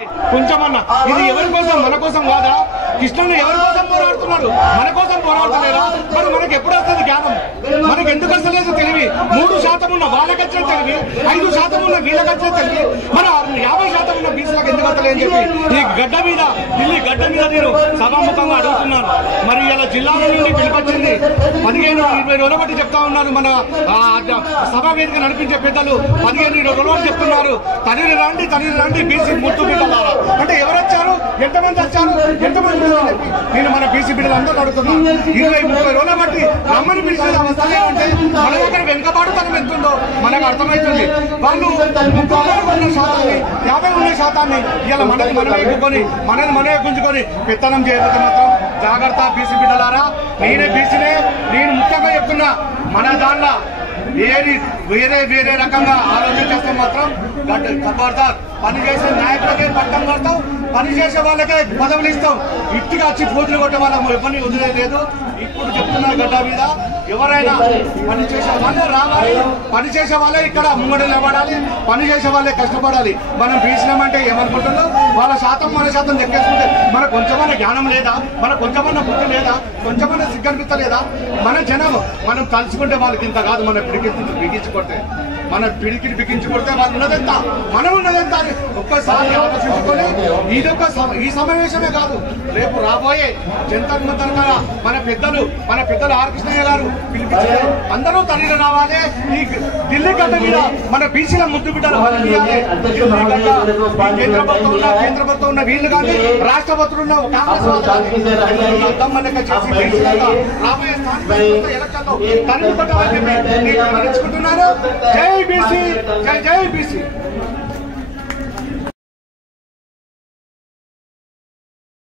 కొంచెమన్నా ఇది ఎవరి కోసం, మన కోసం కాదా? కృష్ణుని ఎవరి కోసం పోరాడుతున్నాడు? మన కోసం పోరాడతలేదా? మరి మనకి ఎప్పుడు వస్తుంది జ్ఞానం? మనకి ఎందుకు వస్తలేదు తెలివి? 3% ఉన్న వాళ్ళకచ్చే తెలివి, 5% ఉన్న వీళ్ళకచ్చే తెలివి, మన 50% ఉన్న బీసీలకు ఎందుకు వస్తలేదని చెప్పి ఈ గడ్డ మీద, ఢిల్లీ గడ్డ మీద నేను సభాముఖంగా అడుగుతున్నాను. మరి ఇలా జిల్లాల నుండి పిలిపొచ్చింది 15-20 రోజుల బట్టి చెప్తా ఉన్నారు. మన సభా వేదిక నడిపించే పెద్దలు 15-20 రోజుల బట్టి చెప్తున్నారు, తల్లి రండి బీసీ ముట్టు బిడ్డలారా అంటే ఎవరు వచ్చారు, ఎంతమంది వచ్చారు, ఎంతమంది చెప్పి నేను మన బీసీ బిడ్డలందరూ అడుగుతున్నాను. 20-30 రోజుల బట్టి రమ్మని పిలిచిన అవస్థ ఏమంటే మన దగ్గర వెనుకబాటుతనం ఎంతుందో మనకు అర్థమవుతుంది. వాళ్ళు 50 ఉన్న శాతాన్ని ఇలా మనమే ఎక్కుకొని మనమే గుంజుకొని పెత్తనం చేయకపోతే మాత్రం జాగ్రత్త బీసీ బిడ్డలారా. నేనే బీసీనే, నేను ముఖ్యంగా చెప్తున్నా, మన దాంట్లో వేరే రకంగా ఆలోచన చేస్తే మాత్రం ఖబర్దార్. పనిచేసే నాయకులకే పట్టం కడతాం, పనిచేసే వాళ్ళకే పదవులు ఇస్తాం. ఇంటికి వచ్చి పూజలు కొట్టే వాళ్ళం ఎవరిని వదిలేదు. ఇప్పుడు చెప్తున్నా గడ్డ మీద ఎవరైనా పనిచేసే వాళ్ళే రావాలి, పనిచేసే వాళ్ళే ఇక్కడ ముంగడ నిలబడాలి, పనిచేసే వాళ్ళే కష్టపడాలి. మనం బీసీలమంటే ఏమనుకుంటుందో వాళ్ళ శాతం మన శాతం దక్కేసుకుంటే మన కొంచెమన్నా జ్ఞానం లేదా, మన కొంచెమన్నా బుద్ధి లేదా, కొంచెమన్నా సిగ్గనిపిస్తలేదా? మన జనం మనం తలుచుకుంటే వాళ్ళకి ఇంత కాదు. మన బిగించుకొడితే వాళ్ళు ఉన్నదంతా మనం ఉన్నదంతా అని ఒక్కసారి ఆలోచించుకొని ఈ సమావేశమే కాదు, రేపు రాబోయే జంతర్ మంతర్ కదా మన పెద్దలు ఆర్ కృష్ణయ్య గారు పిలిపించే అందరూ తల్లిలో రావాలి. ఈ ఢిల్లీ గడ్డ మీద మన బీసీల ముద్దు బిడ్డలు కేంద్ర ప్రభుత్వం ఉన్న వీళ్ళు కానీ, రాష్ట్ర ప్రభుత్వం ఉన్న కాంగ్రెస్ చేసి రాబోయే స్థానిక ఎలక్షన్లో తల్లి పట్టాలని చెప్పి నేను స్మరించుకుంటున్నాను. జై బీసీ, జై బీసీ.